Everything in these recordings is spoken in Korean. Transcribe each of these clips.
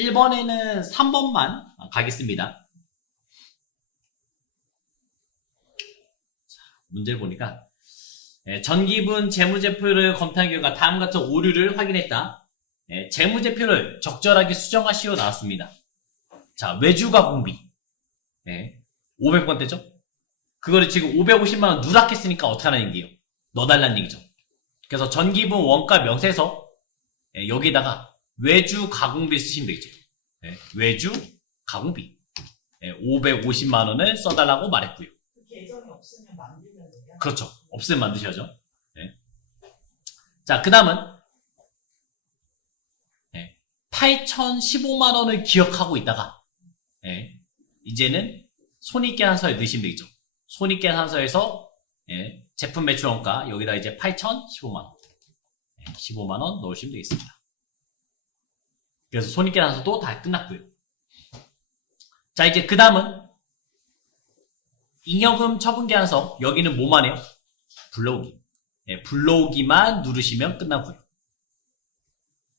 1번에는 3번만 가겠습니다. 문제를 보니까 전기분 재무제표를 검토한 결과 다음 같은 오류를 확인했다. 재무제표를 적절하게 수정하시오 나왔습니다. 자, 외주가공비 500번대죠? 그거를 지금 550만원 누락했으니까 어떡하라는 얘기예요? 넣어달라는 얘기죠. 그래서 전기분 원가 명세서 여기다가 외주가공비 쓰시면 되겠죠. 외주가공비 550만원을 써달라고 말했고요. 그 계정이 없으면 만들면 돼요? 그렇죠. 없으면 만드셔야죠. 자, 그 다음은 8,015만원을 기억하고 있다가 이제는 손익계산서에 넣으시면 되겠죠. 손익계산서에서 제품 매출원가 여기다 이제 8,015만원 15만원 넣으시면 되겠습니다. 그래서 손익계산서도 다 끝났고요. 자, 이제 그 다음은 잉여금 처분계산서 여기는 뭐만 해요? 불러오기. 불러오기만 누르시면 끝나고요.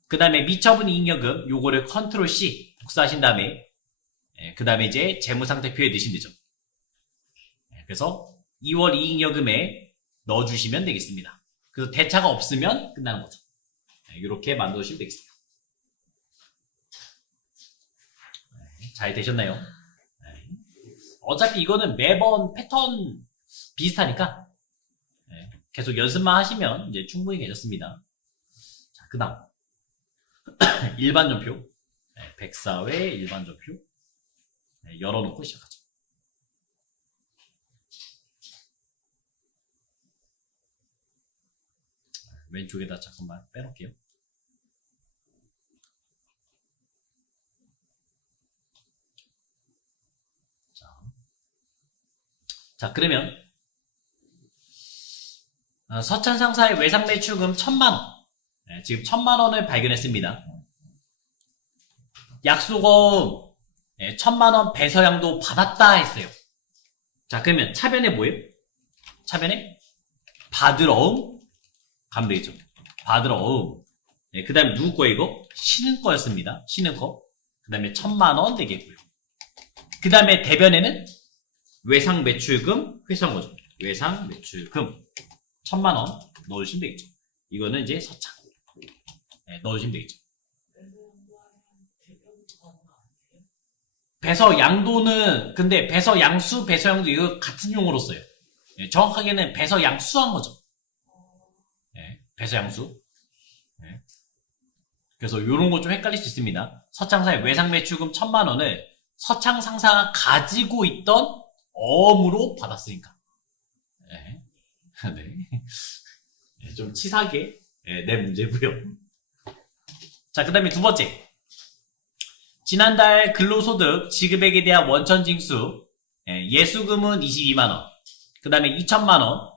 그 다음에 미처분 잉여금 요거를 컨트롤 C 복사하신 다음에 그 다음에 이제 재무상태표에 넣으시면 되죠. 그래서 2월 이익여금에 넣어주시면 되겠습니다. 그래서 대차가 없으면 끝나는 거죠. 이렇게 만들어주시면 되겠습니다. 잘 되셨나요? 어차피 이거는 매번 패턴 비슷하니까 계속 연습만 하시면 이제 충분히 되셨습니다. 자, 그 다음 일반전표 백사회 일반전표 열어놓고 시작하죠. 왼쪽에다 잠깐만 빼놓을게요. 자, 그러면 서천상사의 외상매출금 1,000만원 지금 1,000만원을 발견했습니다. 약속어음 1,000만원 배서양도 받았다 했어요. 자, 그러면 차변에 뭐예요? 차변에 받으러음 가면 되겠죠. 받으러음 그 다음에 누구 거예요 이거? 신은 거였습니다. 신은 거. 그 다음에 1,000만원 되겠고요. 그 다음에 대변에는 외상매출금 회수한 거죠. 외상매출금 1,000만원 넣으시면 되겠죠. 이거는 이제 서창 넣으시면 되겠죠. 배서 양도는 근데 배서 양수, 배서 양도 이거 같은 용어로 써요. 정확하게는 배서 양수한 거죠. 배서 양수. 그래서 이런 거 좀 헷갈릴 수 있습니다. 서창사의 외상매출금 1,000만원을 서창 상사가 가지고 있던 어음으로 받았으니까. 좀 치사하게 내 문제고요. 자, 그 다음에 두 번째. 지난달 근로소득 지급액에 대한 원천징수 예수금은 22만원 그 다음에 2천만원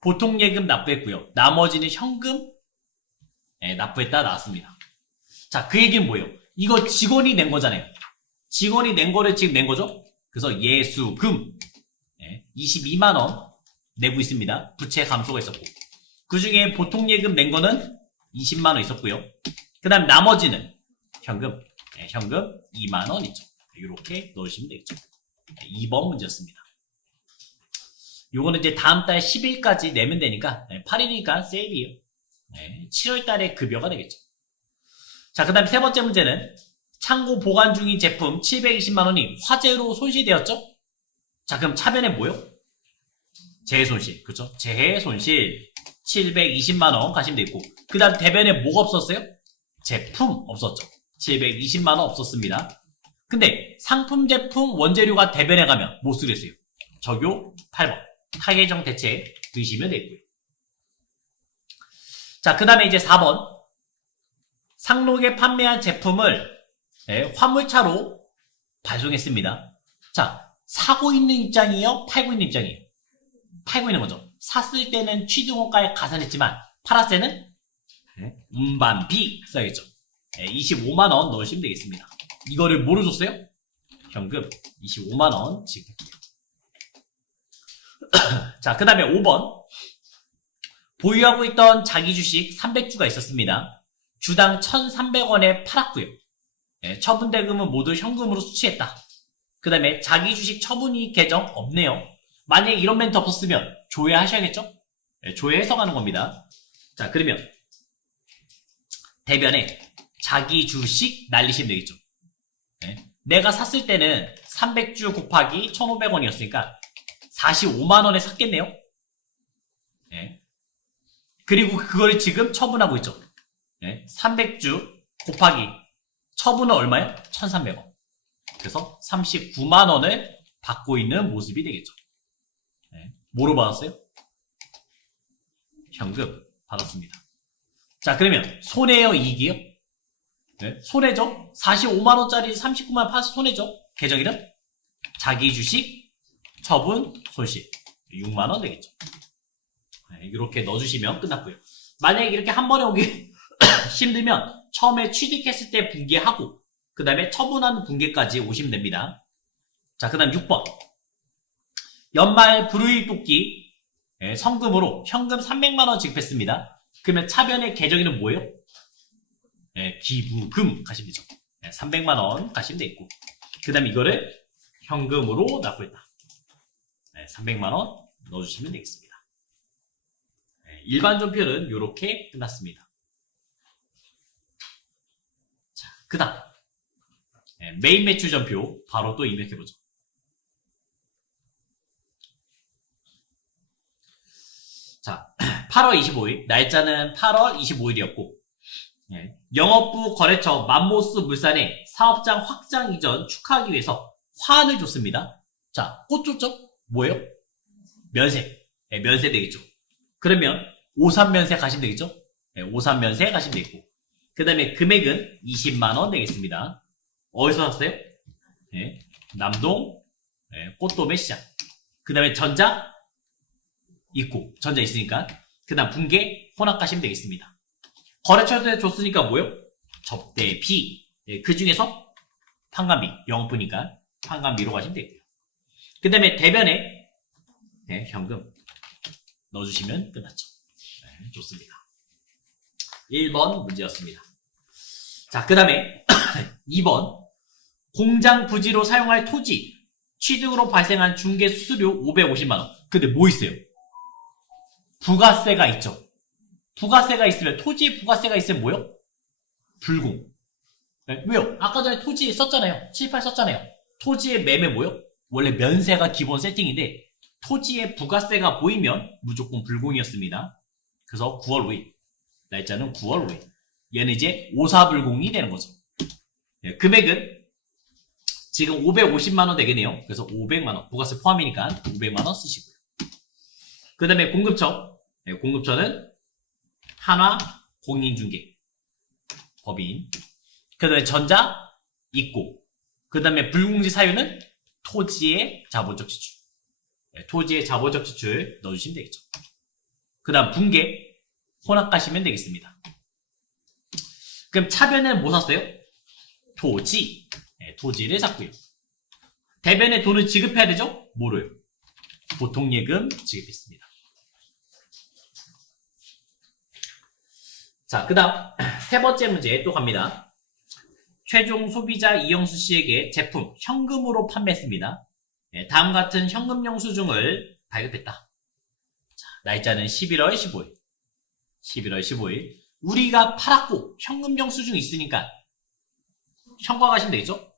보통예금 납부했고요. 나머지는 현금 납부했다 나왔습니다. 자, 그 얘기는 뭐예요? 이거 직원이 낸 거잖아요. 직원이 낸 거를 지금 낸 거죠? 그래서 예수금 22만원 내고 있습니다. 부채 감소가 있었고 그 중에 보통예금 낸 거는 20만원 있었고요. 그 다음 나머지는 현금 2만원 있죠. 이렇게 넣으시면 되겠죠. 2번 문제였습니다. 요거는 이제 다음 달 10일까지 내면 되니까 8일이니까 세일이에요. 7월 달에 급여가 되겠죠. 자, 그 다음 세 번째 문제는 창고 보관 중인 제품 720만원이 화재로 손실되었죠? 자, 그럼 차변에 뭐요? 재해 손실. 그렇죠? 재해 손실 720만원 가시면 되겠고 그 다음 대변에 뭐가 없었어요? 제품 없었죠. 720만원 없었습니다. 근데 상품 제품 원재료가 대변에 가면 뭐 쓰겠어요? 적요 8번 타계정 대체 드시면 되고요. 자, 그 다음에 이제 4번 상록에 판매한 제품을 화물차로 발송했습니다. 자, 사고 있는 입장이에요? 팔고 있는 입장이에요? 팔고 있는 거죠. 샀을 때는 취등원가에 가산했지만 팔았을 때는 운반비 써야겠죠. 25만원 넣으시면 되겠습니다. 이거를 뭐로 줬어요? 현금 25만원 지급했고요. 자, 그 다음에 5번 보유하고 있던 자기 주식 300주가 있었습니다. 주당 1,300원에 팔았고요. 처분대금은 모두 현금으로 수취했다. 그 다음에 자기 주식 처분이익 계정 없네요. 만약에 이런 멘트 없었으면 조회하셔야겠죠? 조회해서 가는 겁니다. 자, 그러면 대변에 자기 주식 날리시면 되겠죠. 내가 샀을 때는 300주 곱하기 1,500원이었으니까 45만원에 샀겠네요. 그리고 그걸 지금 처분하고 있죠. 300주 곱하기 처분은 얼마요? 1,300원. 그래서 39만원을 받고 있는 모습이 되겠죠. 뭐로 받았어요? 현금 받았습니다. 자, 그러면 손해요, 이익이요? 손해죠? 45만원짜리 39만원 파서 손해죠? 계정 이름? 자기 주식 처분 손실 6만원 되겠죠. 이렇게 넣어주시면 끝났고요. 만약에 이렇게 한 번에 오기 힘들면 처음에 취득했을 때 분개하고 그 다음에 처분하는 분개까지 오시면 됩니다. 자, 그 다음 6번 연말 불우이익 돕기 성금으로 현금 300만원 지급했습니다. 그러면 차변의 계정이는 뭐예요? 기부금 가시면 되죠. 300만원 가시면 되겠고 그 다음에 이거를 현금으로 납부했다. 300만원 넣어주시면 되겠습니다. 일반 전표는 이렇게 끝났습니다. 자, 그 다음 메인 매출 전표 바로 또 입력해보죠. 자, 8월 25일 날짜는 8월 25일이었고 영업부 거래처 맘모스 물산에 사업장 확장 이전 축하하기 위해서 화환을 줬습니다. 자, 꽃 줬죠? 뭐예요? 면세. 면세 되겠죠. 그러면 53면세 가시면 되겠죠? 53면세 가시면 되겠고 그 다음에 금액은 20만원 되겠습니다. 어디서 샀어요? 남동 꽃도매 시장. 그 다음에 전자 있고 전자 있으니까 그 다음 분계 혼합 가시면 되겠습니다. 거래처에 줬으니까 뭐요? 접대비. 그 중에서 판관비 영업부니까 판관비로 가시면 되고요. 그 다음에 대변에 현금 넣어주시면 끝났죠. 좋습니다. 1번 문제였습니다. 자, 그 다음에 2번 공장 부지로 사용할 토지 취득으로 발생한 중개 수수료 550만원. 근데 뭐 있어요? 부가세가 있죠. 부가세가 있으면 토지에 부가세가 있으면 뭐요? 불공. 왜요? 아까 전에 토지 썼잖아요. 7, 8 썼잖아요. 토지의 매매 뭐요? 원래 면세가 기본 세팅인데 토지에 부가세가 보이면 무조건 불공이었습니다. 그래서 9월 5일 날짜는 9월 5일 얘는 이제 오사불공이 되는 거죠. 금액은 지금 550만원 되겠네요. 그래서 500만원 부가세 포함이니까 500만원 쓰시고요. 그 다음에 공급처 공급처는 한화공인중개 법인 그 다음에 전자 있고 그 다음에 불공지 사유는 토지의 자본적 지출 토지의 자본적 지출 넣어주시면 되겠죠. 그 다음 분계 혼합 가시면 되겠습니다. 그럼 차변에는 뭐 샀어요? 토지 토지를 샀고요. 대변에 돈을 지급해야 되죠? 뭐로요? 보통예금 지급했습니다. 자, 그 다음 세 번째 문제 또 갑니다. 최종 소비자 이영수 씨에게 제품 현금으로 판매했습니다. 다음 같은 현금 영수증을 발급했다. 자, 날짜는 11월 15일. 11월 15일. 우리가 팔았고 현금 영수증 있으니까 현과 가시면 되겠죠?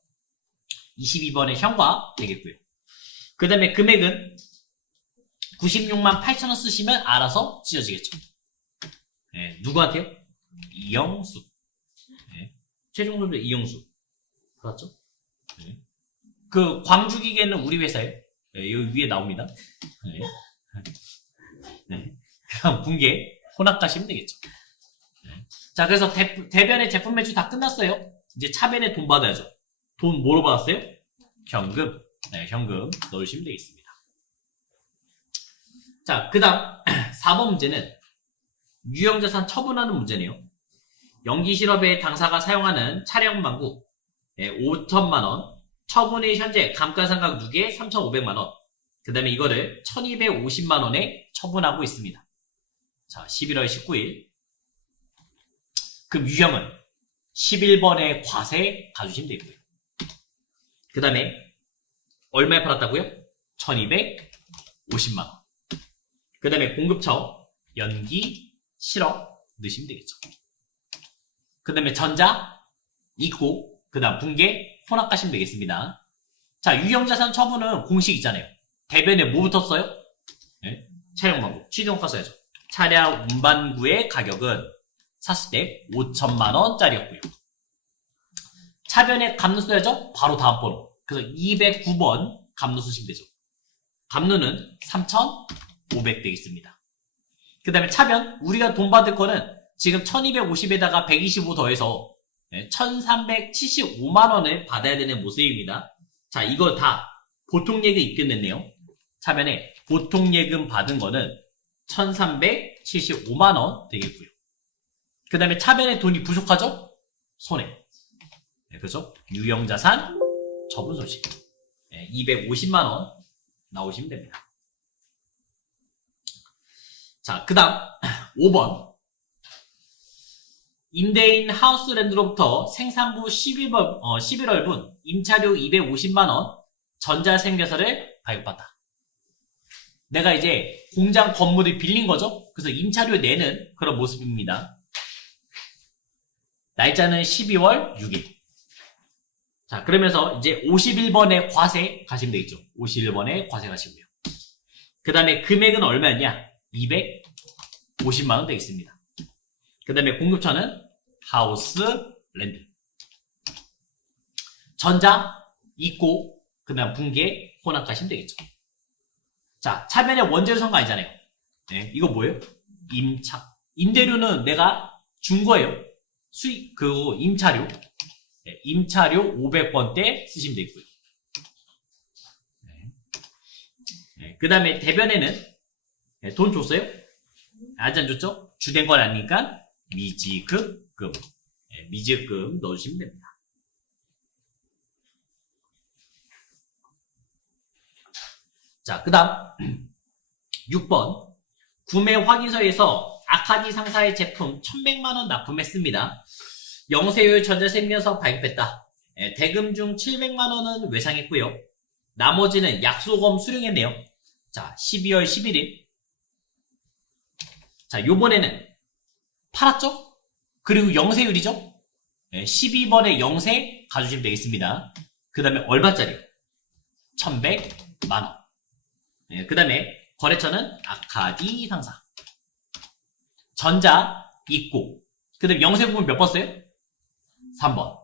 22번에 현과 되겠고요. 그 다음에 금액은 96만 8천원 쓰시면 알아서 찢어지겠죠. 누구한테요? 이영수. 최종 소비자 이영수. 알았죠? 그 광주기계는 우리 회사예요. 여기 위에 나옵니다. 그럼 분계 혼합 가시면 되겠죠. 자, 그래서 대변의 제품 매출 다 끝났어요. 이제 차변에 돈 받아야죠. 돈 뭐로 받았어요? 현금. 현금 넣으시면 되겠습니다. 자, 그 다음 4번 문제는 유형자산 처분하는 문제네요. 연기실업의 당사가 사용하는 차량망구 5천만원 처분의 현재 감가상각 누계 3,500만원 그 다음에 이거를 1,250만원에 처분하고 있습니다. 자, 11월 19일 그럼 유형은 11번에 과세 가주시면 되고요. 그 다음에 얼마에 팔았다고요? 1250만원. 그 다음에 공급처 연기 실업 넣으시면 되겠죠. 그 다음에 전자 있고 그 다음 분계 혼합 가시면 되겠습니다. 자, 유형자산 처분은 공식 있잖아요. 대변에 뭐 붙었어요? 네? 차량반구 취득원가 써야죠. 차량 운반구의 가격은 샀을 때 5천만원짜리였고요. 차변에 감루 써야죠? 바로 다음 번호. 그래서 209번 감루 쓰시면 되죠. 감루는 3,500 되겠습니다. 그 다음에 차변, 우리가 돈 받을 거는 지금 1250에다가 125 더해서 1375만원을 받아야 되는 모습입니다. 자, 이거 다 보통예금 입금됐네요. 차변에 보통예금 받은 거는 1375만원 되겠고요. 그 다음에 차변에 돈이 부족하죠? 손해. 네, 그렇죠? 유형자산 처분 손실. 250만원 나오시면 됩니다. 자, 그 다음 5번. 임대인 하우스랜드로부터 생산부 11월분 임차료 250만원 전자생계서를 발급받다. 내가 이제 공장 건물을 빌린 거죠? 그래서 임차료 내는 그런 모습입니다. 날짜는 12월 6일. 자, 그러면서 이제 51번에 과세 가시면 되겠죠. 51번에 과세 가시고요. 그 다음에 금액은 얼마였냐? 250만원 되겠습니다. 그 다음에 공급처는 하우스랜드. 전자 있고 그 다음 분계 혼합 가시면 되겠죠. 자, 차변에 원재료 선거 아니잖아요. 네, 이거 뭐예요? 임차. 임대료는 내가 준 거예요. 수익, 임차료. 네, 임차료 500번대 쓰시면 되고요. 네, 그 다음에 대변에는 네, 돈 줬어요? 아직 안 줬죠? 주된 건 아니니까 미지급금. 네, 미지급금 넣으시면 됩니다. 자, 그 다음 6번 구매 확인서에서 아카디 상사의 제품 1100만원 납품했습니다. 영세율 전자생명서 발급했다. 대금 중 700만원은 외상했고요. 나머지는 약소금 수령했네요. 자, 12월 11일. 자, 요번에는 팔았죠? 그리고 영세율이죠? 12번에 영세 가주시면 되겠습니다. 그 다음에 얼마짜리? 1100만원. 그 다음에 거래처는 아카디 상사. 전자 있고 그 다음에 영세 부분 몇 번 써요? 3번.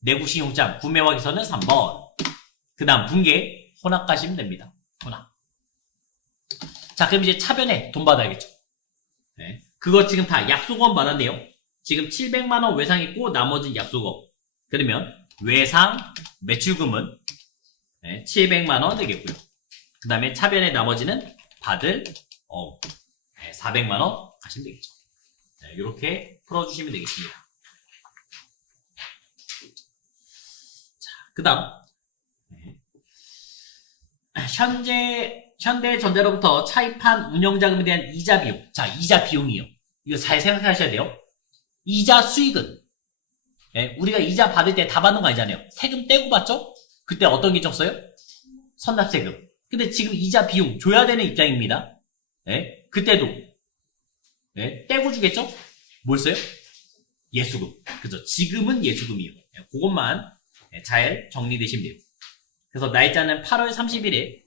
내구신용장 구매 확인서는 3번. 그 다음 분계 혼합 가시면 됩니다. 혼합. 자, 그럼 이제 차변에 돈 받아야겠죠. 그거 지금 다 약속원 받았네요. 지금 700만원 외상 있고 나머지는 약속원. 그러면 외상 매출금은 700만원 되겠고요. 그 다음에 차변의 나머지는 받을 400만원 가시면 되겠죠. 이렇게 풀어주시면 되겠습니다. 자, 그 다음 현대전자로부터 차입한 운영자금에 대한 이자 비용. 자, 이자 비용이요. 이거 잘 생각하셔야 돼요. 이자 수익은 우리가 이자 받을 때 다 받는 거 아니잖아요. 세금 떼고 받죠? 그때 어떤 계정 써요? 선납세금. 근데 지금 이자 비용 줘야 되는 입장입니다. 그때도 떼고 주겠죠? 뭘 써요? 예수금. 그죠? 지금은 예수금이요. 그것만 잘 정리되시면 돼요. 그래서 날짜는 8월 31일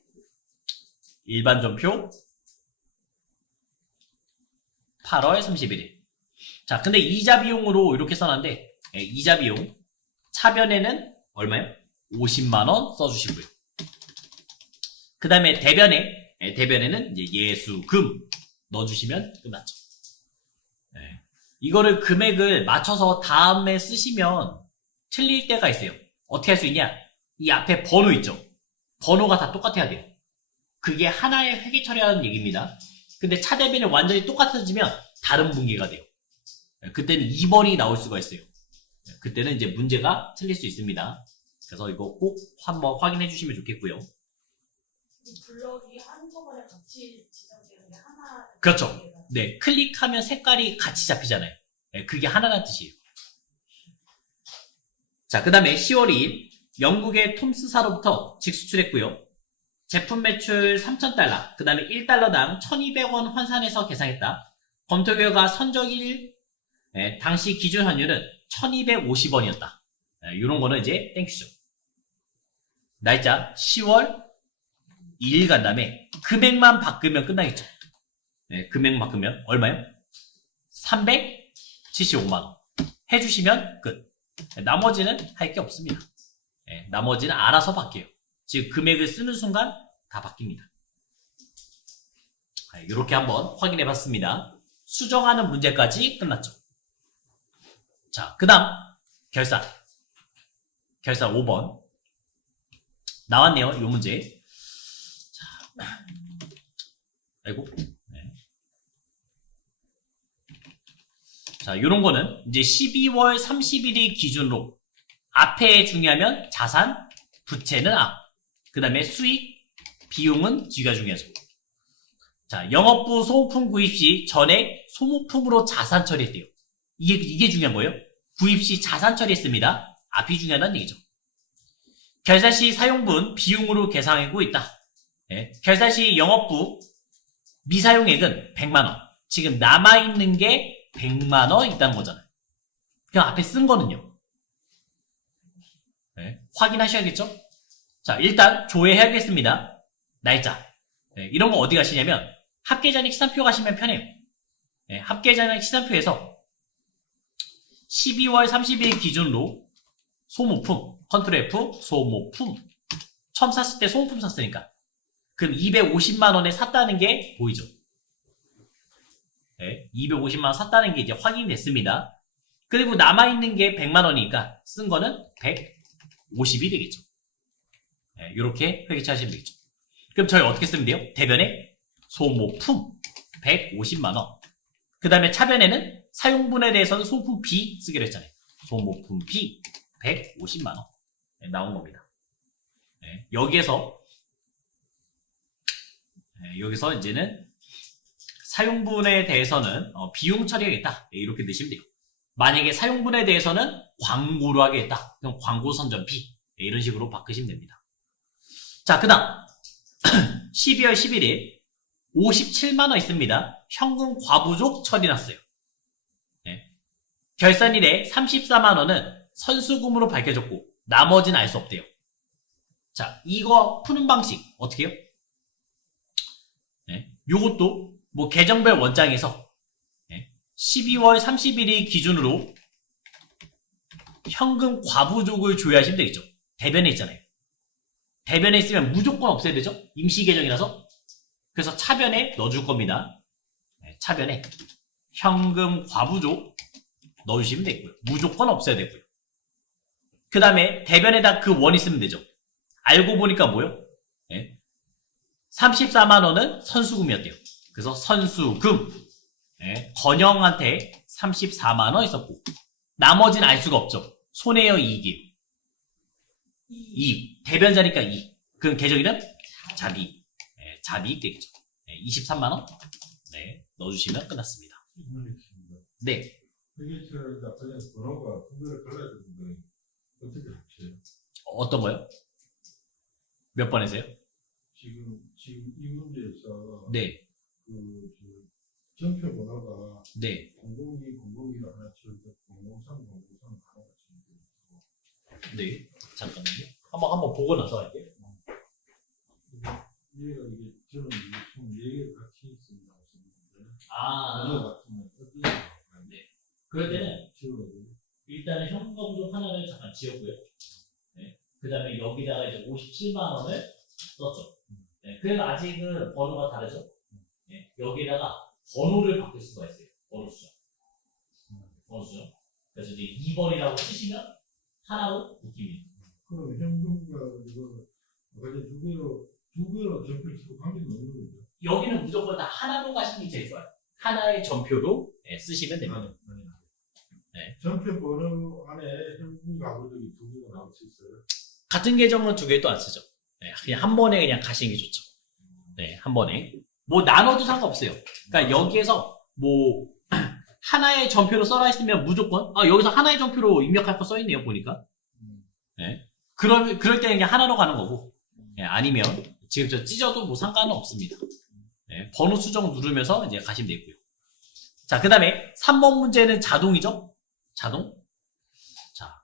일반 전표 8월 31일. 자, 근데 이자 비용으로 이렇게 써놨는데 이자 비용 차변에는 얼마요? 50만원 써주시고요. 그 다음에 대변에는 이제 예수금 넣어주시면 끝났죠. 이거를 금액을 맞춰서 다음에 쓰시면 틀릴 때가 있어요. 어떻게 할 수 있냐? 이 앞에 번호 있죠? 번호가 다 똑같아야 돼요. 그게 하나의 회계 처리하는 얘기입니다. 근데 차대변이 완전히 똑같아지면 다른 분기가 돼요. 그때는 2번이 나올 수가 있어요. 그때는 이제 문제가 틀릴 수 있습니다. 그래서 이거 꼭 한번 확인해 주시면 좋겠고요. 블럭이 한꺼번에 같이 지정되는 게 하나. 그렇죠. 네, 클릭하면 색깔이 같이 잡히잖아요. 그게 하나라는 뜻이에요. 자, 그 다음에 10월 2일 영국의 톰스사로부터 직수출했고요. 제품 매출 3,000달러, 그 다음에 1달러당 1,200원 환산해서 계산했다. 검토 결과 선적일 당시 기준 환율은 1,250원이었다. 이런 거는 이제 땡큐죠. 날짜 10월 2일 간 다음에 금액만 바꾸면 끝나겠죠. 금액만 바꾸면 얼마요? 375만원 해주시면 끝. 나머지는 할 게 없습니다. 나머지는 알아서 바뀌어요. 즉 금액을 쓰는 순간 다 바뀝니다. 이렇게 한번 확인해 봤습니다. 수정하는 문제까지 끝났죠. 자, 그 다음 결산 5번 나왔네요. 이 문제. 자, 아이고. 네. 자, 요런 거는 이제 12월 30일이 기준으로 앞에 중요하면 자산, 부채는 앞, 그 다음에 수익, 비용은 뒤가 중요하죠. 자, 영업부 소모품 구입 시 전액 소모품으로 자산 처리했대요. 이게 중요한 거예요. 구입 시 자산 처리했습니다. 앞이 중요하다는 얘기죠. 결산 시 사용분 비용으로 계산하고 있다. 결산 시 영업부 미사용액은 100만원. 지금 남아있는 게 100만원 있다는 거잖아요. 그냥 앞에 쓴 거는요. 확인하셔야겠죠? 자, 일단 조회해야겠습니다. 날짜. 이런 거 어디 가시냐면 합계잔액 시산표 가시면 편해요. 합계잔액 시산표에서 12월 30일 기준으로 소모품, 컨트롤 F, 소모품. 처음 샀을 때 소모품 샀으니까. 그럼 250만원에 샀다는 게 보이죠? 250만원 샀다는 게 이제 확인이 됐습니다. 그리고 남아있는 게 100만원이니까 쓴 거는 150이 되겠죠. 이렇게 회계처하시면 되겠죠. 그럼 저희 어떻게 쓰면 돼요? 대변에 소모품 150만원. 그 다음에 차변에는 사용분에 대해서는 소모품 B 쓰기로 했잖아요. 소모품 B 150만원 나온 겁니다. 여기에서 이제는 사용분에 대해서는 비용 처리하겠다. 이렇게 넣으시면 돼요. 만약에 사용분에 대해서는 광고로 하겠다. 그럼 광고 선전 B. 이런 식으로 바꾸시면 됩니다. 자, 그 다음 12월 11일 57만원 있습니다. 현금 과부족 처리 났어요. 결산일에 34만원은 선수금으로 밝혀졌고 나머지는 알 수 없대요. 자, 이거 푸는 방식 어떻게 해요? 요것도 뭐 계정별 원장에서 12월 30일이 기준으로 현금 과부족을 조회하시면 되겠죠. 대변에 있잖아요. 대변에 있으면 무조건 없애야 되죠. 임시 계정이라서. 그래서 차변에 넣어줄 겁니다. 차변에 현금 과부족 넣어주시면 되고요. 무조건 없애야 되고요. 그 다음에 대변에다 그 원 있으면 되죠. 알고 보니까 뭐요? 34만원은 선수금이었대요. 그래서 선수금 건영한테 34만원 있었고 나머지는 알 수가 없죠. 손해요, 이익이에요. 이익. 대변자니까 이익. 그럼 계정이는 자비익. 자비익 되겠죠. 23만원 넣어주시면 끝났습니다. 네. 회계처에다 그냥 번호가 분별을 걸어야 되는데 어떻게 합쳐요? 어떤 거요? 몇 번 했어요? 지금 이 문제에서 네. 전표 번호가 네. 002로 하나 치우고 003 하나 치우고 네. 잠깐만요. 한번 보고 나서 할게요. 얘가 이게 저는 이게 총 4개가 같이 있습니다. 아. 네. 그럴 때는 지워야 돼요. 일단은 현금도 하나를 잠깐 지웠고요. 그 다음에 여기다가 이제 57만원을 썼죠. 그래도 아직은 번호가 다르죠. 여기다가 번호를 바꿀 수가 있어요. 번호 수정. 번호 수정. 그래서 이제 2번이라고 쓰시면 하나로 묶입니다. 그럼 현금과 이거 그냥 두 개로 전표를 치고 관계는 없는 거죠? 여기는 무조건 다 하나로 가시는 게 제일 좋아요. 하나의 전표로 쓰시면 됩니다. 아니. 네. 전표 번호 안에 현금과 과부족이 두 개가 나올 수 있어요? 같은 계정은 두 개 또 안 쓰죠. 그냥 한 번에 그냥 가시는 게 좋죠. 한 번에. 뭐 나눠도 상관없어요. 그러니까 여기에서 뭐 하나의 전표로 써라 했으면 무조건 여기서 하나의 전표로 입력할 거 써있네요. 보니까 그럴 때는 그냥 하나로 가는 거고, 아니면 지금 저 찢어도 뭐 상관은 없습니다. 번호 수정 누르면서 이제 가시면 되고요. 자, 그 다음에 3번 문제는 자동이죠? 자동. 자,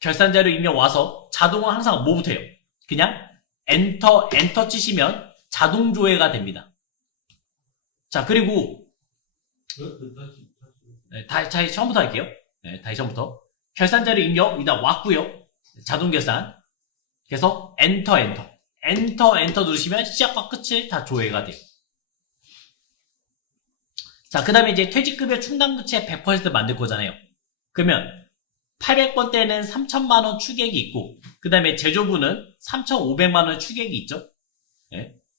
결산자료 입력 와서 자동은 항상 뭐부터 해요? 그냥 엔터 치시면 자동 조회가 됩니다. 자, 그리고 다시 처음부터 할게요. 다시 처음부터. 결산자료 입력 일단 왔고요. 자동 결산. 그래서 엔터 누르시면 시작과 끝이 다 조회가 돼요. 자, 그 다음에 이제 퇴직급여 충당부채 100% 만들 거잖아요. 그러면 800번 때는 3,000만원 추객이 있고, 그 다음에 제조부는 3,500만원 추객이 있죠.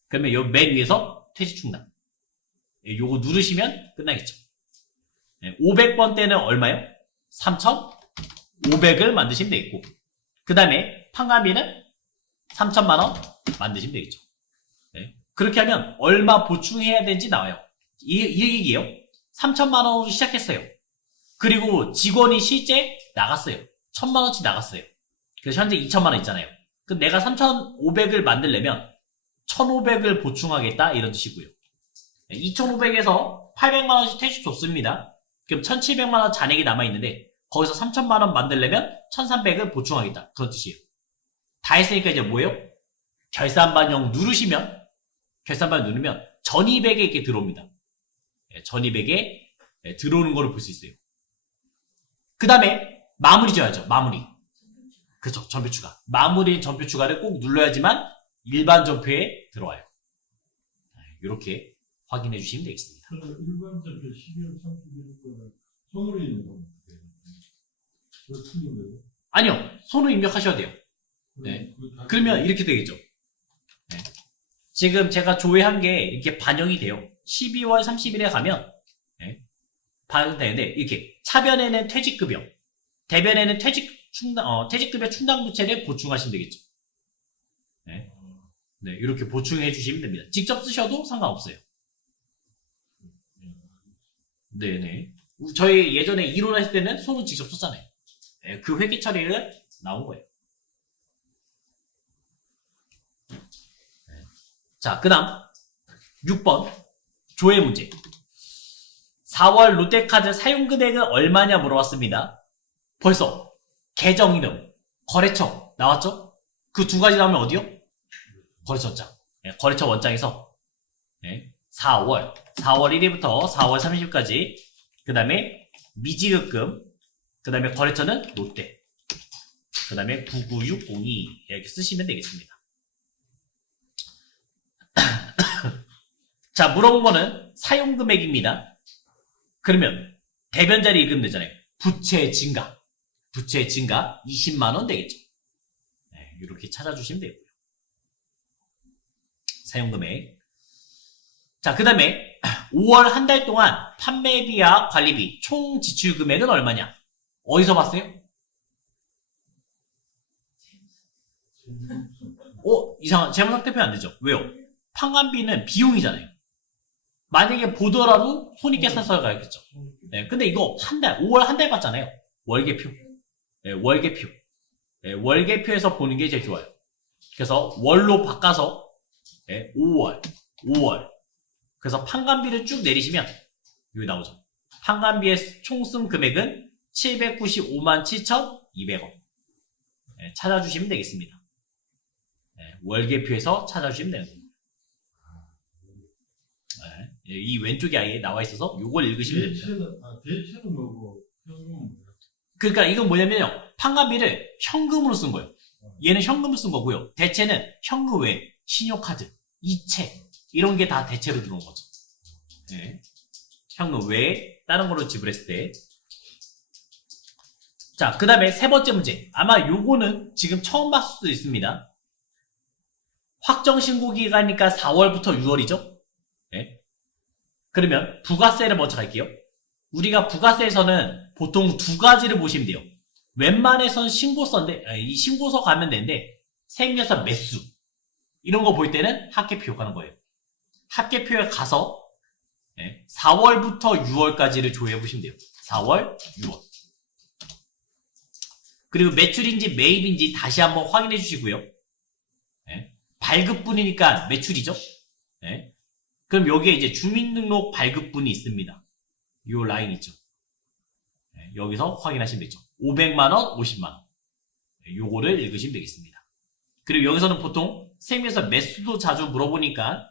그러면 요 맨 위에서 퇴직 충당. 요거 누르시면 끝나겠죠. 500번 때는 얼마요? 3,500을 만드시면 되겠고, 그 다음에 판관비는 3,000만원 만드시면 되겠죠. 그렇게 하면 얼마 보충해야 되는지 나와요. 이 얘기예요. 3,000만원으로 시작했어요. 그리고 직원이 실제 나갔어요. 1,000만원치 나갔어요. 그래서 현재 2,000만원 있잖아요. 그럼 내가 3,500을 만들려면 1,500을 보충하겠다 이런 뜻이고요. 2,500에서 800만원씩 퇴직 줬습니다. 그럼 1,700만원 잔액이 남아있는데 거기서 3,000만원 만들려면 1,300을 보충하겠다. 그런 뜻이에요. 다 했으니까 이제 뭐예요? 결산 반영 누르시면, 결산 반영 누르면 1,200에 이렇게 들어옵니다. 1,200에 들어오는 거를 볼 수 있어요. 그 다음에 마무리 지어야죠. 마무리. 그렇죠. 전표 추가. 마무리 전표 추가를 꼭 눌러야지만 일반 전표에 들어와요. 이렇게 확인해 주시면 되겠습니다. 일반 전표 12월 31일거는 손으로 있는 겁니다. 그거 틀린 거예요? 아니요. 손으로 입력하셔야 돼요. 그러면 이렇게 되겠죠. 지금 제가 조회한 게 이렇게 반영이 돼요. 12월 30일에 가면 반영되는데 이렇게 차변에는 퇴직급여, 대변에는 퇴직급여 충당부채를 보충하시면 되겠죠. 이렇게 보충해 주시면 됩니다. 직접 쓰셔도 상관없어요. 네네. 저희 예전에 이론했을 때는 손으로 직접 썼잖아요. 그 회계 처리를 나온 거예요. 자, 그 다음 6번 조회 문제. 4월 롯데카드 사용금액은 얼마냐 물어봤습니다. 벌써 계정 이름, 거래처 나왔죠? 그 두 가지 나오면 어디요? 거래처 원장. 거래처 원장에서 4월 1일부터 4월 30일까지, 그 다음에 미지급금, 그 다음에 거래처는 롯데, 그 다음에 99602 이렇게 쓰시면 되겠습니다. 자, 물어본 거는 사용금액입니다. 그러면 대변자리 입금 되잖아요. 부채 증가 20만원 되겠죠. 이렇게 찾아주시면 되고요. 사용금액. 자, 그 다음에 5월 한 달 동안 판매비와 관리비 총 지출 금액은 얼마냐? 어디서 봤어요? 이상한 재무상태표 안 되죠? 왜요? 판관비는 비용이잖아요. 만약에 보더라도 손익계산서에 가야겠죠. 근데 이거 한 달, 5월 한 달 봤잖아요. 월계표. 월계표. 월계표에서 보는 게 제일 좋아요. 그래서 월로 바꿔서 5월. 그래서 판관비를 쭉 내리시면 여기 나오죠. 판관비의 총승 금액은 795만 7,200원. 찾아주시면 되겠습니다. 월계표에서 찾아주시면 되는 겁니다. 이 왼쪽에 아예 나와 있어서 이걸 읽으시면 됩니다. 대체는 뭐고 현금은 뭐야? 그러니까 이건 뭐냐면요. 판관비를 현금으로 쓴 거예요. 얘는 현금을 쓴 거고요. 대체는 현금 외에 신용카드, 이체 이런 게 다 대체로 들어온 거죠. 현금 외에 다른 걸로 지불했을 때. 자, 그 다음에 세 번째 문제. 아마 요거는 지금 처음 봤을 수도 있습니다. 확정신고 기간이니까 4월부터 6월이죠. 그러면 부가세를 먼저 갈게요. 우리가 부가세에서는 보통 두 가지를 보시면 돼요. 웬만해선 신고서인데, 이 신고서 가면 되는데 세입자서 매수 이런 거 볼 때는 합계표 가는 거예요. 합계표에 가서 4월부터 6월까지를 조회해 보시면 돼요. 4월, 6월. 그리고 매출인지 매입인지 다시 한번 확인해 주시고요. 예. 발급분이니까 매출이죠. 예. 그럼 여기에 이제 주민등록 발급분이 있습니다. 요 라인 있죠. 예. 여기서 확인하시면 되죠. 500만원, 50만원. 예. 요거를 읽으시면 되겠습니다. 그리고 여기서는 보통 쌤에서 매수도 자주 물어보니까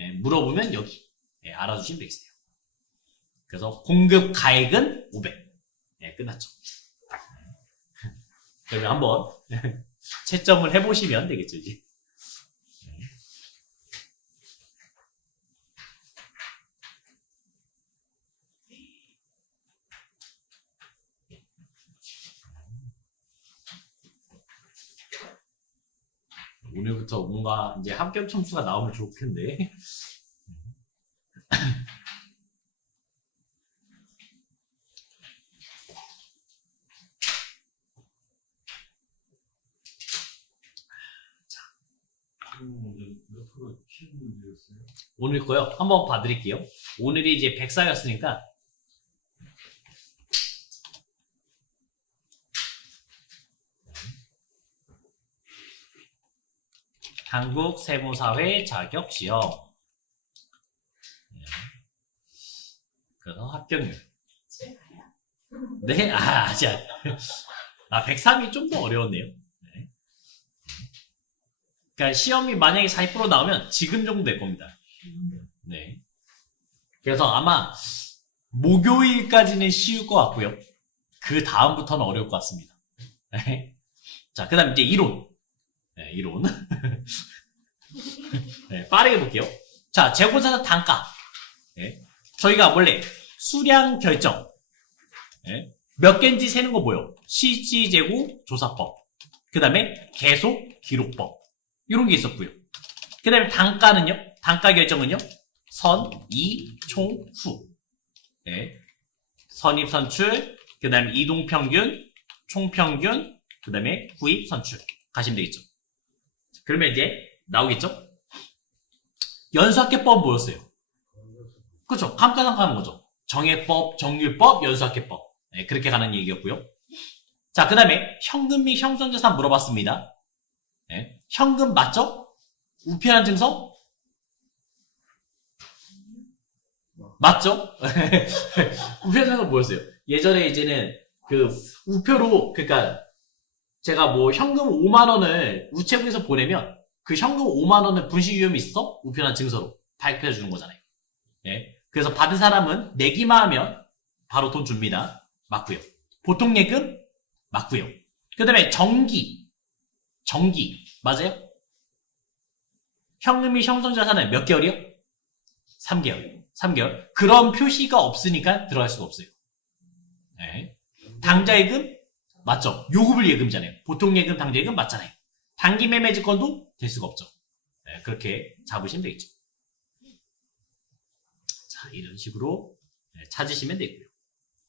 예. 물어보면 여기 예. 알아두시면 되겠어요. 그래서 공급 가액은 500. 예. 끝났죠. 그러면 한번 채점을 해보시면 되겠죠, 이제. 오늘부터 뭔가 이제 합격 점수가 나오면 좋을 텐데. 몇 프로 쉬운 문제였어요? 오늘 거요. 한번 봐드릴게요. 오늘이 이제 104였으니까. 한국세무사회 자격시험. 그래서 합격률. 집에 가야? 네? 아직. 103이 좀 더 어려웠네요. 네. 그러니까 시험이 만약에 40% 나오면 지금 정도 될 겁니다. 네. 그래서 아마 목요일까지는 쉬울 것 같고요. 그 다음부터는 어려울 것 같습니다. 네. 자, 그 다음 이제 이론. 네, 이론. 네, 빠르게 볼게요. 자, 재고자산 단가. 네. 저희가 원래 수량 결정. 네. 몇 개인지 세는 거 뭐요? 실지재고 조사법. 그 다음에 계속 기록법. 이런 게 있었고요. 그 다음에 단가는요? 단가 결정은요? 선, 이, 총, 후. 네. 선입, 선출, 그 다음에 이동평균, 총평균, 그 다음에 후입, 선출. 가시면 되겠죠. 그러면 이제 나오겠죠? 연수학계법은 뭐였어요? 그렇죠. 감가상각 하는 거죠. 정액법, 정률법, 연수학계법. 네, 그렇게 가는 얘기였고요. 자, 그 다음에 현금 및 형성자산 물어봤습니다. 네, 현금 맞죠? 우편한 증서? 맞죠? 우편한 증서 뭐였어요? 예전에 이제는 그 우표로, 그러니까 제가 뭐 현금 5만원을 우체국에서 보내면 그 현금 5만원은 분실 위험이 있어? 우편한 증서로 발표해 주는 거잖아요. 네, 그래서 받은 사람은 내기만 하면 바로 돈 줍니다. 맞고요. 보통 예금? 맞고요. 그 다음에 정기 맞아요? 현금이 형성자산은 몇 개월이요? 3개월. 그런 표시가 없으니까 들어갈 수가 없어요. 네. 당좌예금? 맞죠? 요금을 예금이잖아요. 보통 예금, 당좌예금 맞잖아요. 단기 매매 증권도 될 수가 없죠. 네, 그렇게 잡으시면 되겠죠. 자, 이런 식으로 찾으시면 되고요.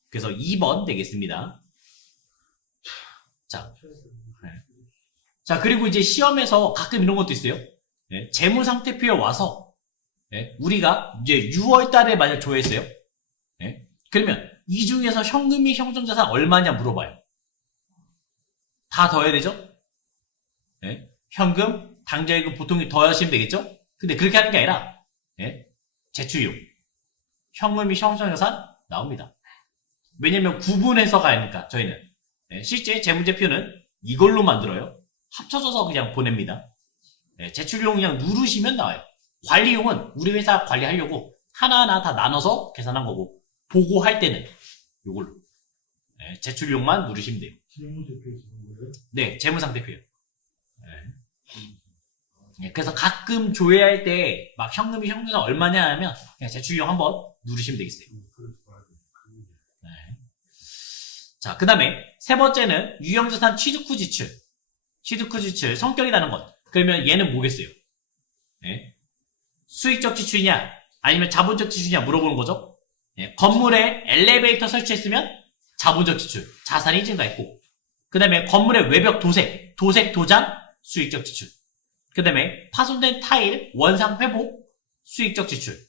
그래서 2번 되겠습니다. 자, 네. 자, 그리고 이제 시험에서 가끔 이런 것도 있어요. 네, 재무상태표에 와서 네, 우리가 이제 6월 달에 만약 조회했어요. 네, 그러면 이 중에서 현금이 형성자산 얼마냐 물어봐요. 다 더해야 되죠? 네, 현금, 당좌예금 보통 더하시면 되겠죠? 근데 그렇게 하는 게 아니라 네, 제출용, 현금이 형성자산 나옵니다. 왜냐면 구분해서 가니까 저희는 네, 실제 재무제표는 이걸로 만들어요. 합쳐져서 그냥 보냅니다. 네, 제출용 그냥 누르시면 나와요. 관리용은 우리 회사 관리하려고 하나하나 다 나눠서 계산한 거고 보고할 때는 이걸로 네, 제출용만 누르시면 돼요. 재무제표에서 본 거예요? 네, 재무상태표요. 네. 네, 그래서 가끔 조회할 때 막 현금이 형성자산 얼마냐 하면 그냥 제출용 한번 누르시면 되겠어요. 그렇지 말고. 네. 자, 그 다음에 세 번째는 유형자산 취득 후 지출. 취득 후 지출 성격이 다른 것. 그러면 얘는 뭐겠어요? 네. 수익적 지출이냐 아니면 자본적 지출이냐 물어보는 거죠. 네. 건물에 엘리베이터 설치했으면 자본적 지출, 자산이 증가했고, 그 다음에 건물의 외벽 도색, 도장, 수익적 지출. 그 다음에 파손된 타일, 원상 회복, 수익적 지출.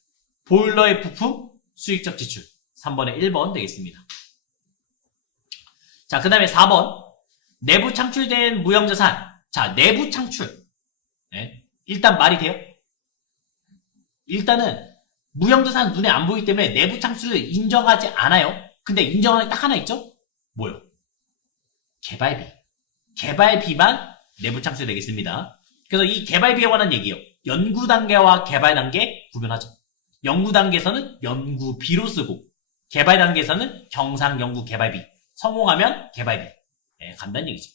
보일러의 부품, 수익적 지출. 3번에 1번 되겠습니다. 자, 그 다음에 4번. 내부 창출된 무형자산. 자, 내부 창출. 네. 일단 말이 돼요? 일단은 무형자산 눈에 안 보이기 때문에 내부 창출을 인정하지 않아요. 근데 인정하는 게 딱 하나 있죠? 뭐요? 개발비. 개발비만 내부 창출되겠습니다. 그래서 이 개발비에 관한 얘기요. 연구 단계와 개발 단계 구분하죠. 연구 단계에서는 연구비로 쓰고 개발 단계에서는 경상 연구 개발비. 성공하면 개발비. 네, 간단한 얘기죠.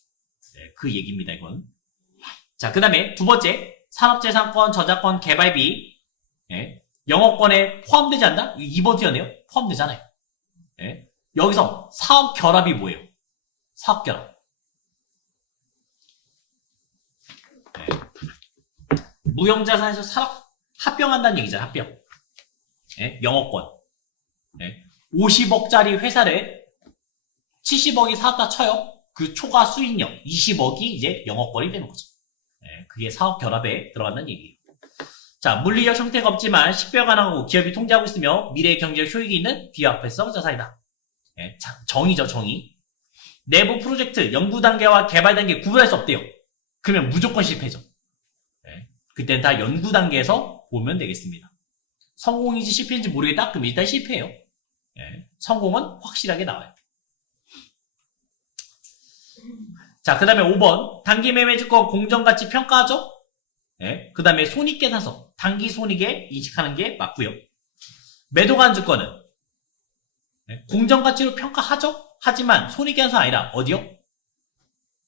네, 그 얘기입니다, 이건. 자, 그 다음에 두 번째, 산업재산권, 저작권, 개발비. 네, 영업권에 포함되지 않나? 2번 티어네요. 포함되잖아요. 네, 여기서 사업 결합이 뭐예요? 사업 결합. 네. 무형자산에서 산업 합병한다는 얘기잖아요. 합병. 네, 영업권. 네, 50억짜리 회사를 70억이 사왔다 쳐요. 그 초과 수익력 20억이 이제 영업권이 되는 거죠. 네, 그게 사업 결합에 들어간다는 얘기예요. 자, 물리적 형태가 없지만 식별 가능하고 기업이 통제하고 있으며 미래의 경제적 효익이 있는 비화폐성 자산이다. 네, 자, 정의죠, 정의. 내부 프로젝트, 연구 단계와 개발 단계 구분할 수 없대요. 그러면 무조건 실패죠. 네, 그때는 다 연구 단계에서 보면 되겠습니다. 성공인지 실패인지 모르겠다? 그럼 일단 실패해요. 네, 성공은 확실하게 나와요. 자, 그 다음에 5번. 단기 매매주권 공정가치 평가하죠? 네, 그 다음에 손익계산서. 단기 손익에 인식하는 게 맞고요. 매도관 주권은 네, 공정가치로 평가하죠? 하지만 손익계산서 아니라 어디요?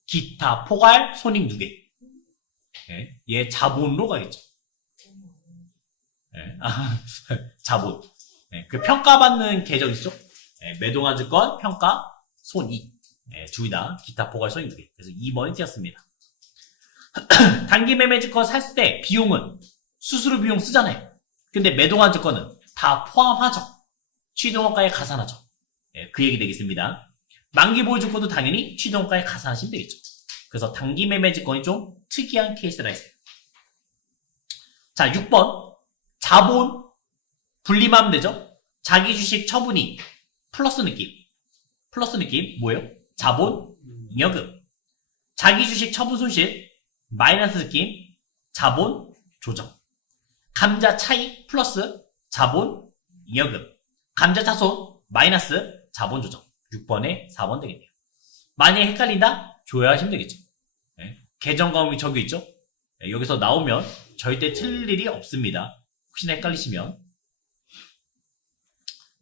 기타, 포괄, 손익 누계. 네, 얘 자본으로 가겠죠. 네, 자본. 네, 그 평가받는 계정 있죠? 네, 매도관 주권, 평가, 손익. 네, 둘 다 기타, 포괄, 손익 누계. 그래서 2번이 띄었습니다. 단기 매매주권 샀을 때 비용은 수수료 비용 쓰잖아요. 근데 매도관 주권은 다 포함하죠. 취득원가에 가산하죠. 네, 그 얘기 되겠습니다. 만기 보유 주권도 당연히 취득원가에 가산하시면 되겠죠. 그래서 단기 매매주권이 좀 특이한 케이스라 있어요. 자, 6번. 자본 분리하면 되죠. 자기 주식 처분이 플러스 느낌. 플러스 느낌 뭐예요? 자본 잉여금. 자기 주식 처분 손실 마이너스 느낌, 자본 조정. 감자 차익 플러스 자본 잉여금. 감자 차손 마이너스 자본 조정. 6번에 4번 되겠네요. 만약에 헷갈린다? 조회하시면 되겠죠. 네. 계정 과목이 적혀 있죠? 네, 여기서 나오면 절대 틀릴 일이 없습니다. 혹시나 헷갈리시면.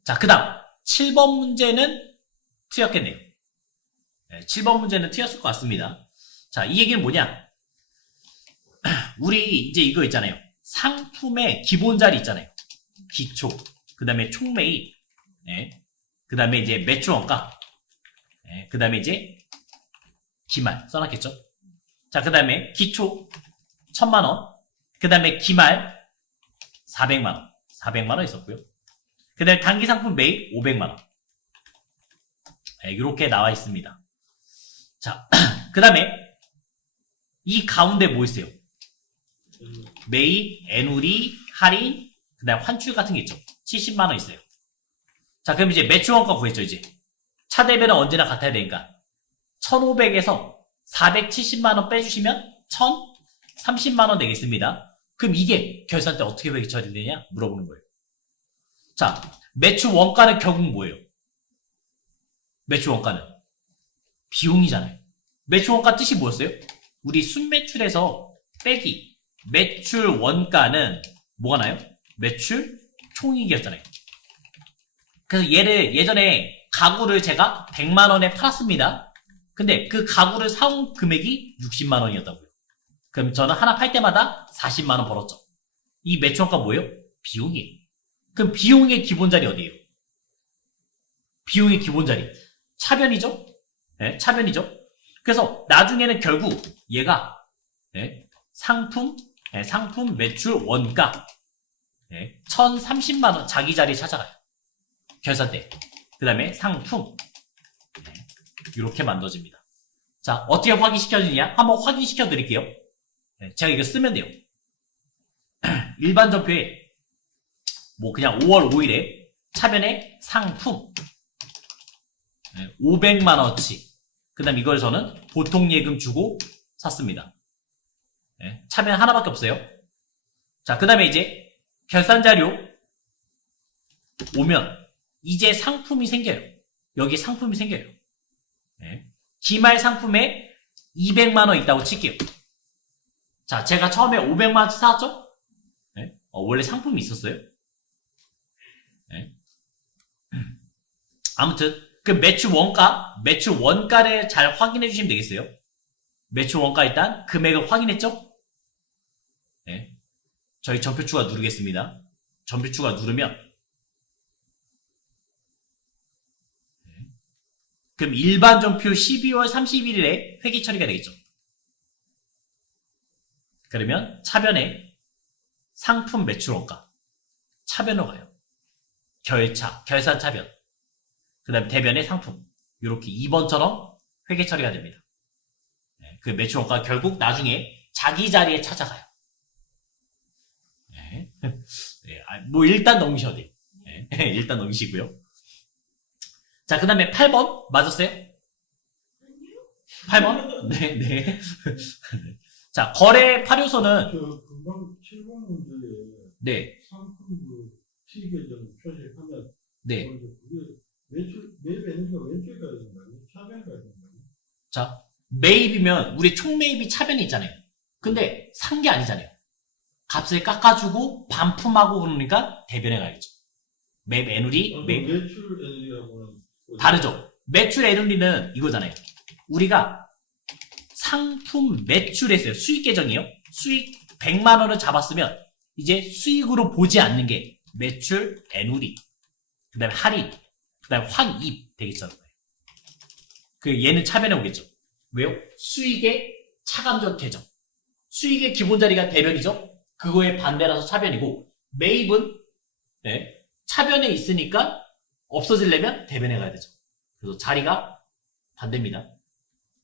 자, 그 다음 7번 문제는 틀렸겠네요. 네, 7번 문제는 틀렸을 것 같습니다. 자, 이 얘기는 뭐냐? 우리 이제 이거 있잖아요. 상품의 기본 자리 있잖아요. 기초, 그 다음에 총매입, 네. 그 다음에 이제 매출 원가, 네. 그 다음에 이제 기말 써놨겠죠. 자, 그 다음에 기초 1000만원, 그 다음에 기말 400만원, 400만원 있었고요. 그 다음에 단기 상품 매입 500만원. 네, 이렇게 나와 있습니다. 자, 그 다음에 이 가운데 뭐 있어요? 매입, 애누리, 할인, 그 다음 환출 같은 게 있죠. 70만원 있어요. 자, 그럼 이제 매출원가 구했죠, 이제. 차대별은 언제나 같아야 되니까. 1500에서 470만원 빼주시면 1030만원 되겠습니다. 그럼 이게 결산 때 어떻게 회계 처리되냐? 물어보는 거예요. 자, 매출 원가는 결국 뭐예요? 매출 원가는 비용이잖아요. 매출 원가 뜻이 뭐였어요? 우리 순매출에서 빼기 매출 원가는 뭐가 나요? 매출 총익이었잖아요. 그래서 얘를 예전에 가구를 제가 100만원에 팔았습니다. 근데 그 가구를 사온 금액이 60만원이었다고요. 그럼 저는 하나 팔 때마다 40만원 벌었죠. 이 매출 원가 뭐예요? 비용이에요. 그럼 비용의 기본 자리 어디예요? 비용의 기본 자리 차변이죠? 네, 차변이죠. 그래서 나중에는 결국 얘가 네, 상품 매출 원가 1030만원 자기 자리 찾아가요. 결산 때. 그 다음에 상품 이렇게 만들어집니다. 자, 어떻게 확인시켜주느냐? 한번 확인시켜 드릴게요. 제가 이거 쓰면 돼요. 일반 전표에 뭐 그냥 5월 5일에 차변에 상품 500만원어치 그 다음 이걸 저는 보통예금 주고 샀습니다. 예, 차변 하나밖에 없어요. 자, 그 다음에 이제 결산자료 오면 이제 상품이 생겨요. 여기 상품이 생겨요. 예, 기말 상품에 200만원 있다고 칠게요. 자, 제가 처음에 500만원치 사왔죠? 예? 원래 상품이 있었어요. 예? 아무튼 그 매출 원가를 잘 확인해 주시면 되겠어요. 매출 원가 일단 금액을 확인했죠? 네. 저희 전표 추가 누르겠습니다. 전표 추가 누르면 네. 그럼 일반 전표 12월 31일에 회계 처리가 되겠죠. 그러면 차변에 상품 매출 원가 차변으로 가요. 결산 차변. 그 다음에 대변의 상품. 이렇게 2번처럼 회계 처리가 됩니다. 네, 그 매출 원가 결국 나중에 자기 자리에 찾아가요. 네. 네, 뭐 일단 넘기셔도 돼요. 네, 일단 넘기시고요. 자, 그 다음에 8번 맞았어요? 8번? 네, 네. 자, 거래 파료소는 금방 7번 문제에 네, 상품 그 T계정 표시하면 네. 그게 매입 에너지가 왼쪽에 가야 되는 거 아니에요? 차변에 가야 되는 거 아니에요? 자, 매입이면 우리 총 매입이 차변에 있잖아요. 근데 산 게 아니잖아요. 값을 깎아주고 반품하고 그러니까 대변에 가야죠. 매입 애누리, 매입 매출 에너지하고는 다르죠. 매출 애누리는 이거잖아요. 우리가 상품 매출했어요. 수익 계정이요. 수익 100만 원을 잡았으면 이제 수익으로 보지 않는 게 매출 애누리, 그 다음에 할인, 그 다음에 환입 되겠죠. 그 얘는 차변에 오겠죠. 왜요? 수익의 차감적 계정. 수익의 기본 자리가 대변이죠. 그거에 반대라서 차변이고, 매입은 네, 차변에 있으니까 없어지려면 대변에 가야 되죠. 그래서 자리가 반대입니다.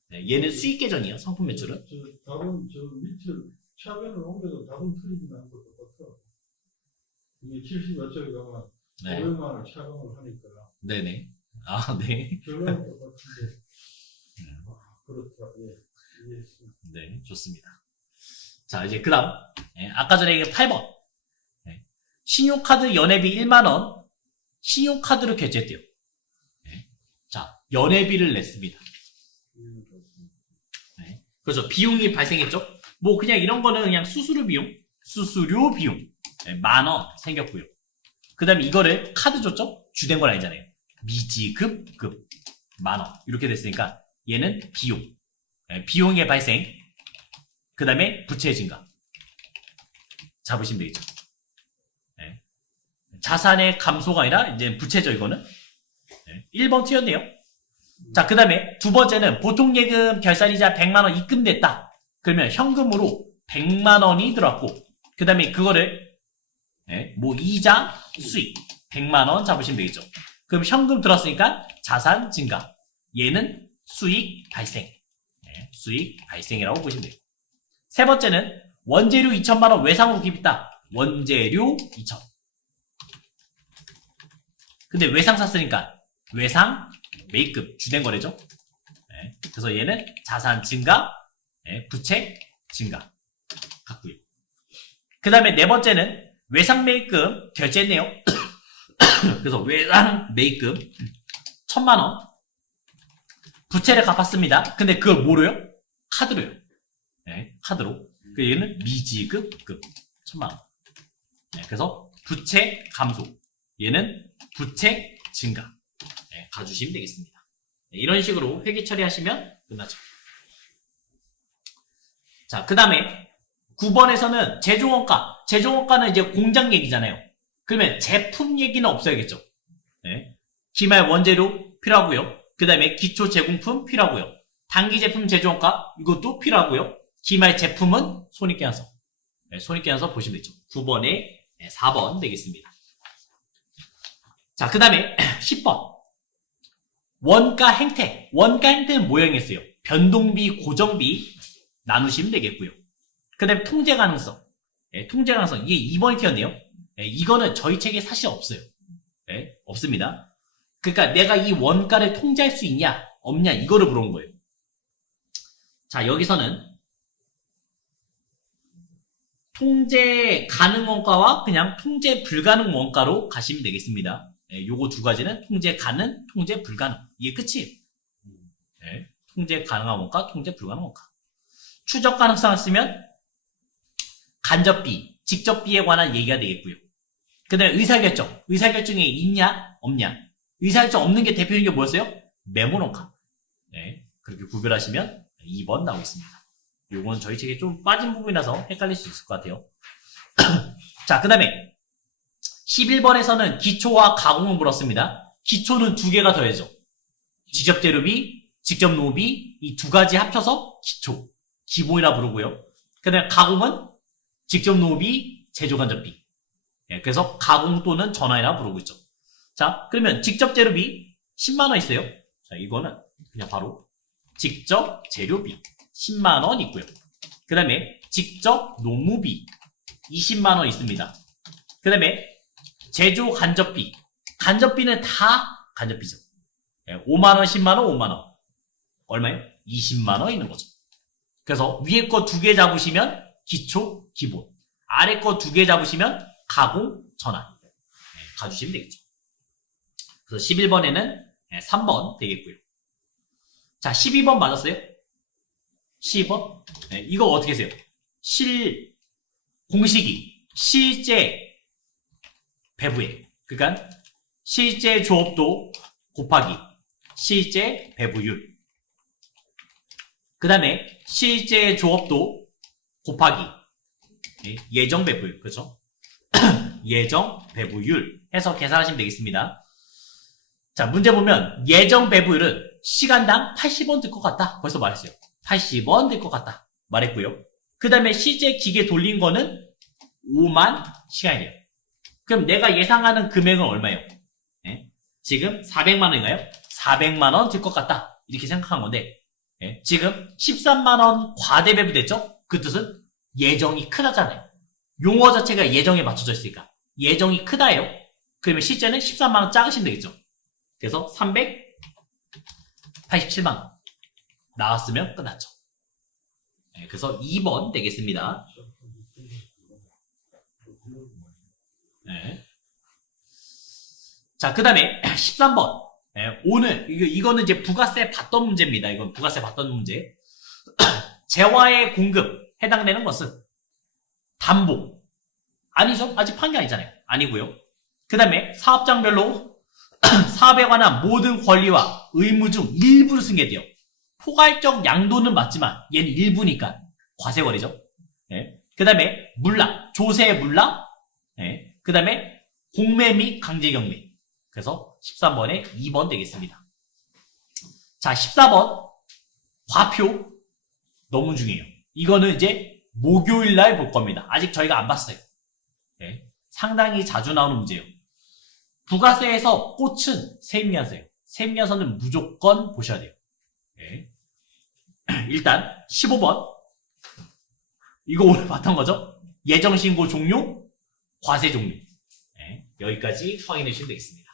네, 얘는 수익 계정이에요. 상품 매출은. 답은 저 밑에 차변을 옮겨도 답은 틀리진 않고 똑같아. 이게 70몇 쪽에 가면 네. 500만 원 차감을 하니까 네네. 아, 네. 결과는 똑같은데 그렇다. 예, 이해했습니다. 네, 좋습니다. 자, 이제 그 다음. 네, 아까 전에 8번. 네, 신용카드 연회비 1만원. 신용카드로 결제했대요. 네, 자, 연회비를 냈습니다. 네, 그렇죠. 비용이 발생했죠? 뭐, 그냥 이런 거는 그냥 수수료 비용. 네, 만원 생겼고요. 그 다음에 이거를 카드 줬죠? 주된 건 아니잖아요. 미지급, 만원. 이렇게 됐으니까 얘는 비용. 네, 비용의 발생. 그 다음에 부채 증가. 잡으시면 되겠죠. 네. 자산의 감소가 아니라 이제 부채죠, 이거는. 네. 1번 틀렸네요. 자, 그 다음에 두 번째는 보통예금 결산이자 100만원 입금됐다. 그러면 현금으로 100만원이 들어왔고, 그 다음에 그거를 네, 뭐 이자, 수익 100만원 잡으시면 되겠죠. 그럼 현금 들어왔으니까 자산 증가. 얘는 수익 발생. 네, 수익 발생이라고 보시면 돼요. 세 번째는 원재료 2천만원 외상으로 기입했다. 원재료 2천. 근데 외상 샀으니까 외상 매입금 주된 거래죠. 네, 그래서 얘는 자산 증가, 네, 부채 증가 같고요. 그 다음에 네 번째는 외상 매입금 결제했네요. 그래서 외상 매입금 1,000만원 부채를 갚았습니다. 근데 그걸 뭐로요? 카드로요. 네, 카드로. 그 얘는 미지급급 1,000만원. 네, 그래서 부채 감소. 얘는 부채 증가. 네, 가주시면 되겠습니다. 네, 이런 식으로 회계 처리하시면 끝나죠. 자, 그 다음에 9번에서는 제조원가. 제조원가는 이제 공장 얘기잖아요. 그러면 제품 얘기는 없어야겠죠. 네. 기말 원재료 필요하고요. 그 다음에 기초 제공품 필요하고요. 단기 제품 제조원가 이것도 필요하고요. 기말 제품은 손익계산서. 네, 손익계산서 보시면 되죠. 9번에 4번 되겠습니다. 자, 그 다음에 10번. 원가 행태. 원가 행태는 모형이었어요. 변동비, 고정비 나누시면 되겠고요. 그 다음에 통제 가능성. 네, 통제 가능성. 이게 2번이 튀었네요. 네, 이거는 저희 책에 사실 없어요. 네, 없습니다. 그러니까 내가 이 원가를 통제할 수 있냐, 없냐, 이거를 물어본 거예요. 자, 여기서는 통제 가능 원가와 그냥 통제 불가능 원가로 가시면 되겠습니다. 네, 요거 두 가지는 통제 가능, 통제 불가능. 이게 끝이에요. 네, 통제 가능한 원가, 통제 불가능 원가. 추적 가능성을 쓰면 간접비, 직접비에 관한 얘기가 되겠고요. 그 다음에 의사결정. 의사결정에 있냐, 없냐. 의사결정 없는 게 대표적인 게 뭐였어요? 메모론가. 네, 그렇게 구별하시면 2번 나오겠습니다. 요건 저희 책에 좀 빠진 부분이라서 헷갈릴 수 있을 것 같아요. 자, 그 다음에 11번에서는 기초와 가공을 물었습니다. 기초는 두 개가 더해져. 직접재료비, 직접노비 이 두 가지 합쳐서 기초, 기본이라 부르고요. 그 다음에 가공은 직접노비, 제조간접비. 예, 그래서 가공 또는 전환이라 부르고 있죠. 자, 그러면 직접재료비 10만원 있어요. 자, 이거는 그냥 바로 직접재료비 10만원 있고요. 그 다음에 직접노무비 20만원 있습니다. 그 다음에 제조간접비. 간접비는 다 간접비죠. 5만원, 10만원, 5만원. 얼마예요? 20만원 있는 거죠. 그래서 위에 거 두 개 잡으시면 기초, 기본. 아래 거 두 개 잡으시면 가공, 전환. 가주시면 되겠죠. 그래서 11번에는 3번 되겠고요. 자, 12번 맞았어요? 12번? 네, 이거 어떻게 세요? 공식이 실제 배부에. 그러니까 실제 조업도 곱하기 실제 배부율. 그 다음에 실제 조업도 곱하기 예정 배부율. 그렇죠? 예정 배부율 해서 계산하시면 되겠습니다. 자, 문제 보면 예정 배부율은 시간당 80원 들 것 같다. 벌써 말했어요. 80원 들 것 같다. 말했고요. 그 다음에 실제 기계 돌린 거는 5만 시간이래요. 그럼 내가 예상하는 금액은 얼마예요? 네? 지금 400만원인가요? 400만원 들 것 같다. 이렇게 생각한 건데 네? 지금 13만원 과대 배부됐죠? 그 뜻은 예정이 크다잖아요. 용어 자체가 예정에 맞춰져 있으니까 예정이 크다예요. 그러면 실제는 13만원 작으시면 되겠죠. 그래서 387만원 나왔으면 끝났죠. 네, 그래서 2번 되겠습니다. 네. 자, 그 다음에 13번. 네, 오늘 이거는 이제 부가세 받던 문제입니다. 이건 부가세 받던 문제. 재화의 공급 해당되는 것은 담보. 아니죠? 아직 판 게 아니잖아요. 아니고요. 그 다음에 사업장별로 사업에 관한 모든 권리와 의무 중 일부를 승계돼요. 포괄적 양도는 맞지만 얘는 일부니까 과세거리죠. 네. 그 다음에 물락, 조세 물락. 네. 그 다음에 공매 및 강제경매. 그래서 13번에 2번 되겠습니다. 자, 14번 과표 너무 중요해요. 이거는 이제 목요일날 볼 겁니다. 아직 저희가 안 봤어요. 네. 상당히 자주 나오는 문제예요. 부가세에서 꽃은 세입야세예요. 세입야서는 무조건 보셔야 돼요. 네. 일단 15번 이거 오늘 봤던 거죠? 예정신고 종료, 과세 종료. 네. 여기까지 확인해 주시면 되겠습니다.